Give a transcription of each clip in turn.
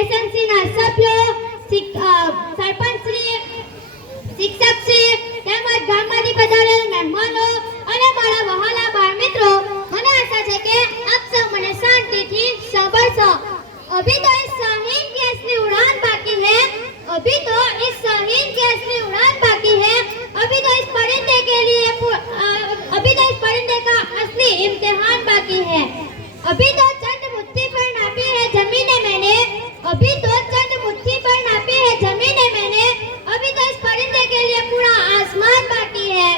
SMC ના સભ્યો, સરપંચશ્રી, શિક્ષકશ્રી તેમજ ગામમાંથી પધારેલ મહેમાનો અને મારા વહાલા બાળ મિત્રો, મને આશા છે કે આપ સૌ મને શાંતિથી સાંભળશો। अभी तो इस शाहीन गैस की उड़ान बाकी है, अभी तो इस शाहीन गैस की उड़ान बाकी है, अभी तो इस परिंदे के लिए अभी तो इस परिंदे का असली इम्तिहान बाकी है। अभी तो चंद मुट्ठी पर नापी है जमीनें मैंने, अभी तो चंद मुट्ठी पर नापी है जमीनें मैंने, अभी तो इस परिंदे के लिए पूरा आसमान बाकी है।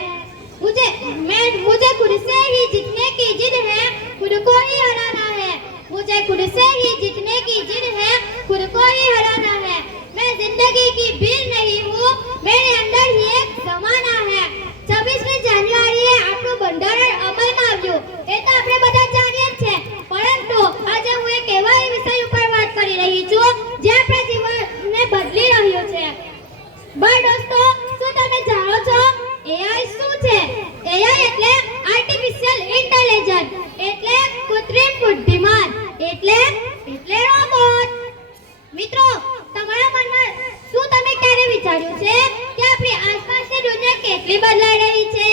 मुझे खुद से ही जीतने की जिद है, खुद को ही हराना है। मुझे खुद से ही जीतने की जिद है, खुद को ही हराना है। मैं जिंदगी की भीड़ नहीं हूँ, मेरे अंदर ही एक जमाना है। 26મી જાન્યુઆરીએ આપણું બંધારણ અમલમાં આવ્યું એ તો આપણે બધા જાણીએ જ છે, પરંતુ આજે હું એક એવા વિષય ઉપર વાત કરી રહી છું જે આપણા જીવનને બદલી રહ્યો છે। બાળ દોસ્તો, શું તમે જાણો છો એઆઈ શું છે? એઆઈ એટલે આર્ટિફિશિયલ ઇન્ટેલિજન્સ, એટલે કૃત્રિમ બુદ્ધિમાન, એટલે રોબોટ। મિત્રો, તમારા મનમાં શું તમે ક્યારે વિચાર્યું છે કે આપણી આસપાસની દુનિયા કેટલી બદલાઈ રહી છે?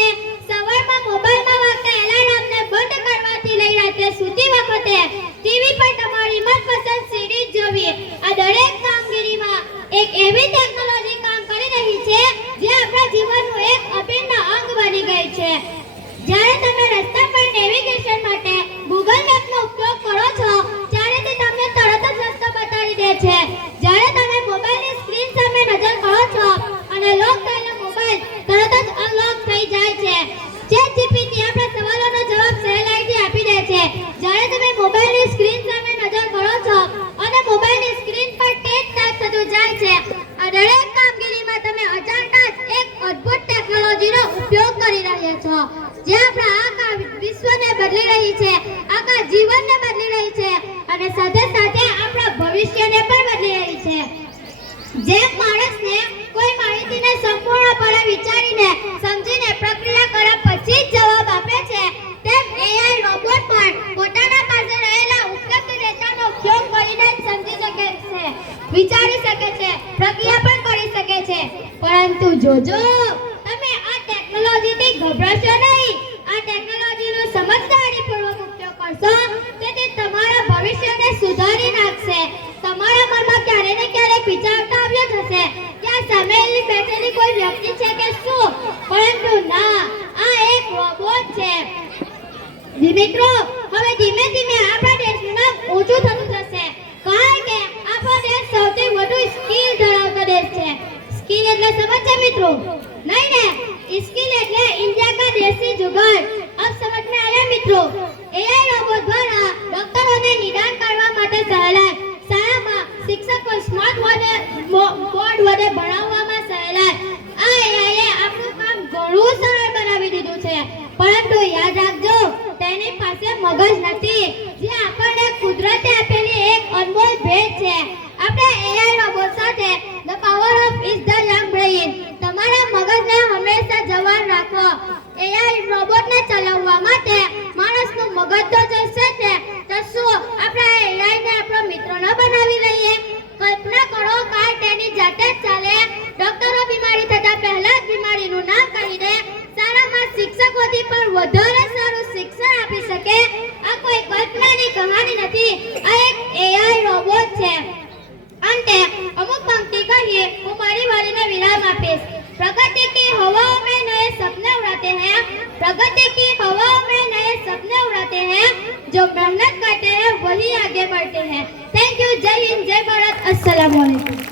સવારમાં મોબાઈલમાં વાગતા એલાર્મને બંધ કરવાથી લઈ રાત્રે સૂતી વખતે ટીવી પર તમારી મનપસંદ સિરીઝ જોવી, આ દરેક કામગીરીમાં એક એવી ટેકનોલોજી કામ કરી રહી છે જે આપણા જીવનનું એક અભિન્ન અંગ બની ગઈ છે। જ્યારે તમે રસ્તા પર નેવિગેશન માટે ગૂગલ મેપનો ઉપયોગ કરો છો ત્યારે તે તમને તરત જ રસ્તો બતાવી દે છે। જ્યારે તમે મોબાઈલની સ્ક્રીન સામે નજર કરો છો અને લોક થયેલો મોબાઈલ તરત જ અનલોક થઈ જાય છે। ChatGPT આપણા સવાલોનો જવાબ સહેલાઈથી આપી દે છે। જ્યારે તમે મોબાઈલની સ્ક્રીન સામે નજર કરો છો અને મોબાઈલની સ્ક્રીન પર ટેપ થતું જાય છે, આ દરેક કામગીરીમાં તમે અજાણતા જ એક અદ્ભુત ટેકનોલોજીનો ઉપયોગ કરી રહ્યા છો જે આપણા આખા વિશ્વને બદલી રહી છે, આખા જીવનને બદલી રહી છે અને સાથે સાથે આપણા ભવિષ્યને પણ બદલી રહી છે। જેમ માણસને કોઈ માહિતીને સંપૂર્ણપણે વિચારીને સમજીને પ્રક્રિયા કર્યા પછી જ જવાબ આપે છે, તેમ એઆઈ રોબોટ પણ પોતાના પાસે રહેલા ઉપલબ્ધ ડેટાનો ઉપયોગ કરીને સમજી શકે છે, વિચારી શકે છે, પ્રક્રિયા પણ કરી શકે છે। પરંતુ જોજો, તમે આ ટેકનોલોજીથી ગભરાશો નહીં। આ ટેકનોલોજીનો સમજદારીપૂર્વક ઉપયોગ કરશો તેથી તમારા ભવિષ્યને સુધારી નાખશે। તમારા મનમાં ક્યારે ને ક્યારેક વિચારતા આવ્યો જ હશે કે આ સામે બેઠેલી કોઈ વ્યક્તિ છે કે શું, પરંતુ ના, આ એક રોબોટ છે। મિત્રો, હવે ધીમે ધીમે આપણા દેશનું નામ ઊંચું થતું જશે કારણ કે આપણો દેશ સૌથી વધુ સ્કિલ ધરાવતો દેશ છે। स्किल એટલે समझ મિત્રો? नहीं ने, स्किल એટલે इंडिया का देसी जुगाड़। अब समझ में आया મિત્રો? एआई रोबोट द्वारा डॉक्टरोने निदान કરવા માટે સહેલાઈ, શાળામાં શિક્ષકો સ્માર્ટ બોર્ડ વડે ભણાવવામાં સહેલાઈ, આ એઆઈએ આપણું કામ ઘણું સરળ બનાવી દીધું છે, પરંતુ યાદ રાખજો, તેની પાસે મગજ નથી જે આપણને કુદરતે આપેલી એક અનમોલ ભેટ છે। આપણે એઆઈ રોબોટ સાથે the power of is the young brain, તમારા મગજને હંમેશા જવાન રાખો। એઆઈ રોબોટને ચલાવવા માટે માણસનું મગજ તો જશે જ, તો શું આપણે એઆઈને આપણો મિત્ર ન બનાવી લઈએ? કલ્પના કરો કાર તેની જાતે જ ચાલે, ડોક્ટરો બીમારી થતા પહેલા જ બીમારીનું નામ કહી દે, શાળામાં શિક્ષકોથી પણ વધારે સારું શિક્ષણ આપી શકે। આ કોઈ કલ્પનાની કહાની નથી, આ એક એઆઈ રોબોટ છે। अंते अमुक पंक्ति कहिए वो मारी वाली में विराम आपीश। प्रगति की हवाओं में नए सपने उड़ाते हैं, प्रगति की हवाओं में नए सपने उड़ाते हैं, जो मेहनत करते हैं वही आगे बढ़ते हैं। Thank you. जय हिंद, जय भारत, अस्सलाम वालेकुम।